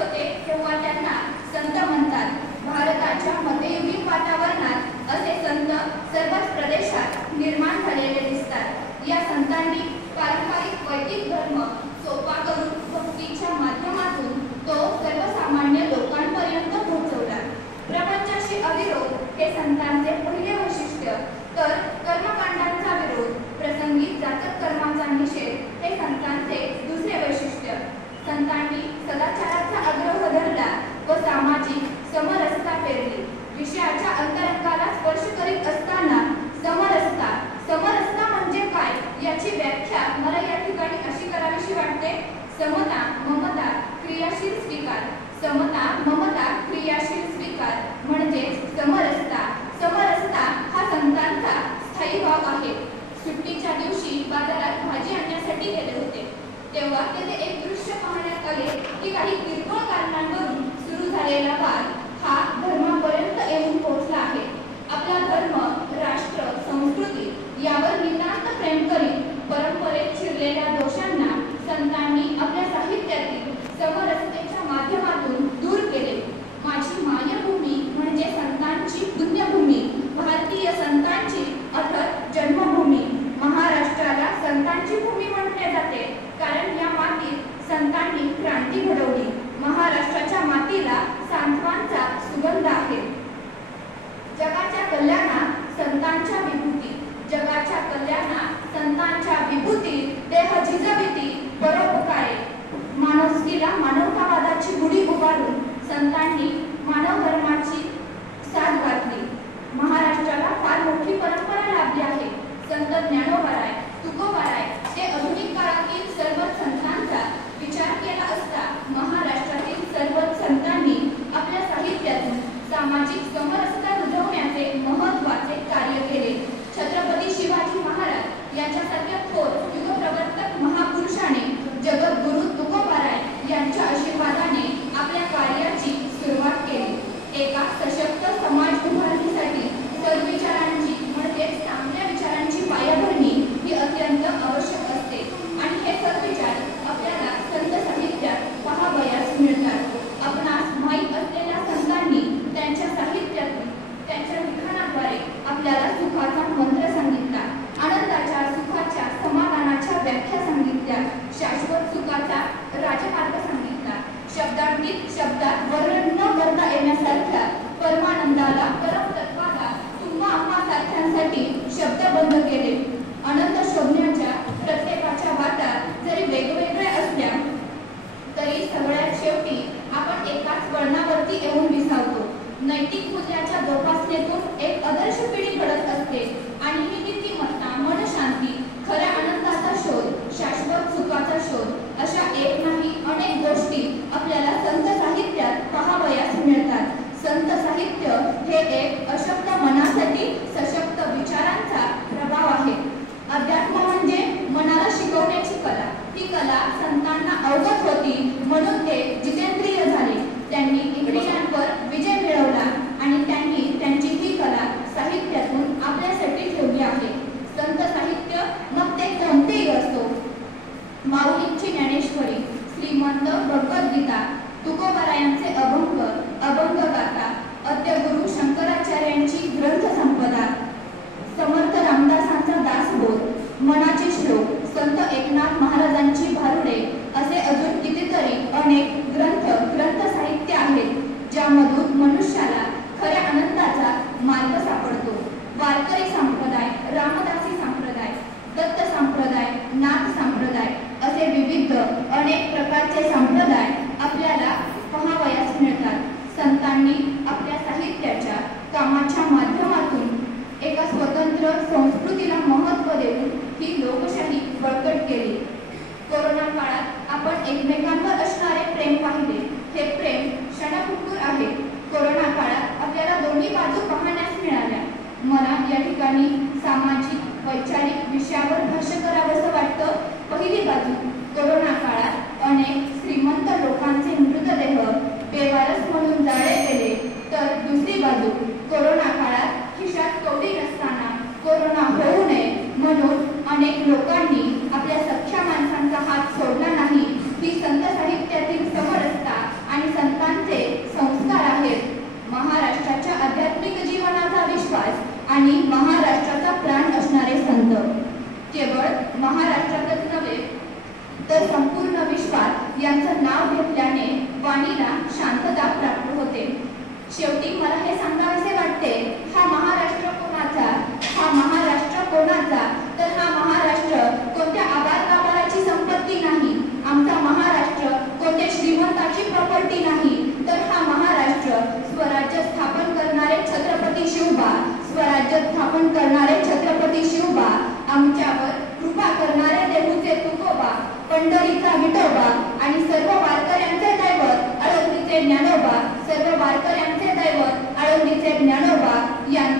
होते तेव्हा त्यांना संत म्हणतात. भारताच्या मध्ययुगीन वातावरणात असे संत सर्वच प्रदेशात निर्माण झालेले दिसतात. या संतांनी पारंपरिक वैदिक धर्म सोपा करून भक्तीच्या माध्यमातून तो सर्वसामान्य लोकांपर्यंत पोहोचवला. प्रपंचाशी अविरोध हे संतांचे पहिले वैशिष्ट्य, तर कर्मकांडांचा विरोध, प्रसंगी जातक कर्मांचा निषेध हे संतांचे दुसरे वैशिष्ट्य. संतांनी सदाचाराचा आग्रह धरला व सामाजिक समरसता पेरली. विषयाच्या अंतरंगाला स्पर्श करीत असताना समरसता म्हणजे काय याची व्याख्या मला या ठिकाणी अशी करावीशी वाटते. समता, ममता, क्रियाशील स्वीकार. समता, ममता, क्रियाशील स्वीकार म्हणजे समरसता. समरसता हा संतांचा स्थायी भाव आहे. सुट्टीच्या दिवशी बाजारात भाजी आणण्यासाठी गेले होते तेव्हा तेथे एक दृश्य पाहण्यात आले की काही किरकोळ कारणांवरून सुरू झालेला वाद हा धर्मापर्यंत येऊन पोहोचला आहे. आपला धर्म, राष्ट्र, संस्कृती यावर नितांत प्रेम करीत परंपरेत शिरलेल्या दोषांना संतांनी आपल्या साहित्यातील समरसतेच्या माध्यमातून दूर केले. माझी मायभूमी म्हणजे संतांची पुण्यभूमी, भारतीय संतांची अथक जन्मभूमी. महाराष्ट्राला संतांची भूमी म्हटले जाते कारण या मातीत संतांनी क्रांती घडवली. महाराष्ट्राच्या मातीला सांत्वांचा सुगंध आहे. जगाच्या कल्याणात संतांच्या विभूती, जगाच्या कल्याणात संतांच्या विभूती, देह झिजविती परोपकारे. माणुसकीला मानवतावादाची गुढी उभारून संतांनी मानव धर्माची साथ घातली. महाराष्ट्राला फार मोठी परंपरा लाभली आहे. संत ज्ञानोबाराय, तुकोबाराय ते आधुनिक काळातील सर्व संतांचा विचार केला असता महाराष्ट्रातील सर्व संतांनी आपल्या साहित्यातून सामाजिक समरसता रुजवण्याचे महत्त्वाचे कार्य केले. छत्रपती शिवाजी महाराज यांच्यासारख्या थोर युगप्रवर्तक महापुरुषाने जगद्गुरु तुकोबाराय यांच्या आशीर्वादाने आपल्या कार्याची सुरुवात केली. एका सशक्त समाज उभारणीसाठी सद्विचारांची म्हणजेच चांगल्या विचारांची पायाभरणी ही अत्यंत आवश्यक असते आणि हे सद्विचार आपल्याला संत साहित्यात पहावयास मिळतात. आपणास माहीत असलेल्या संतांनी त्यांच्या साहित्यातून त्यांच्या लिखाणाद्वारे आपल्याला सुखाचा मंत्र सांगितला, आनंदाच्या, सुखाच्या, समाधानाच्या व्याख्या सांगितल्या, शाश्वत सुखाचा राजमार्ग सांगितला. शब्दांतीत शब्दात वर्णन न करता येण्यासारख्या परमानंदाला, परमतत्वाला तुम्हा आम्हा सारख्यांसाठी शब्दबंद केले. आनंद शोधण्याच्या प्रत्येकाच्या वाटा जरी वेगवेगळ्या असल्या तरी सगळ्यात शेवटी आपण एकाच वळणावरती येऊन विसावतो. नैतिक मूल्याच्या जोपासनेतून एक आदर्श पिढी घडत असते आणि ही नीतिमत्ता, मनशांती, खऱ्या आनंदाचा शोध, शाश्वत सुखाचा शोध अशा एक नाही अनेक गोष्टी आपल्याला संत साहित्यात पहावयास मिळतात. संत साहित्य हे एक अशक्त मनासाठी सशक्त विचारांचा प्रभाव आहे. अध्यात्म म्हणजे मनाला शिकवण्याची कला. ही कला संतांना अवगत होती म्हणून ते जितेंद्रिय झाले. त्यांनी इंद्रियांवर विजय मिळवला आणि त्यांनी त्यांची ही कला साहित्यातून आपल्यासाठी ठेवली आहे. संत साहित्य मग ते कोणतेही असो, माऊलींची ज्ञानेश्वरी, श्रीमंत भगवद्गीता, तुकोबारायांचे अभंग, अभंगगाथा, अद्यगुरु शंकराचार्यांची ग्रंथ संपदा, समर्थ रामदासांचा दासबोध, मनाचे श्लोक, संत एकनाथ महाराजांची भारुडे असे अजून कितीतरी अनेक ग्रंथ साहित्य आहेत ज्यामधून मनुष्याला खऱ्या आनंदाचा मार्ग सापडतो. वारकरी संप्रदाय, रामदासी संप्रदाय, दत्त संप्रदाय, नाथ संप्रदाय असे विविध अनेक प्रकारचे संप्रदाय आपल्याला पहावयास मिळतात. संतांनी आपल्या साहित्याच्या कामाच्या माध्यमातून एका स्वतंत्र संस्कृतीला महत्त्व देऊन ही लोकशाही बळकट केली. कोरोना काळात आपण एकमेकांवर असणारे प्रेम पाहिले. हे प्रेम क्षणभंगूर आहे. कोरोना काळात आपल्याला दोन्ही बाजू पाहण्यास मिळाल्या. मला या ठिकाणी सामाजिक, वैचारिक विषयावर भाष्य करावंसं वाटतं. पहिली बाजू, कोरोना काळात अनेक श्रीमंत लोकांचे मृतदेह बेवारस म्हणून जाळे गेले, तर दुसरी बाजू, कोरोना काळात खिशात कवडी नसताना कोरोना होऊ नये म्हणून अनेक लोकांनी आपल्या सख्ख्या माणसांचा हात सोडला नाही. ही संत साहित्यातील समरसता आणि शेवटी मला हे सांगावेसे वाटते, हा महाराष्ट्र कोणाचा? हा महाराष्ट्र कोणाचा? तर हा महाराष्ट्र कोणत्या आबालकाबालाची संपत्ती नाही. आमचा महाराष्ट्र कोणत्या श्रीमंताची प्रॉपर्टी नाही. तर हा महाराष्ट्र स्वराज्य स्थापन करणारे छत्रपती शिवबा, स्वराज्य स्थापन करणारे छत्रपती शिवबा, आमच्यावर कृपा करणारे देहूचे तुकोबा, पंढरीचा विठोबा आणि सर्व वारकऱ्यांचे दैवत आळंदीचे ज्ञानोबा, सर्व वारकऱ्यांचे दैवत आळंदीचे ज्ञानोबा यांचा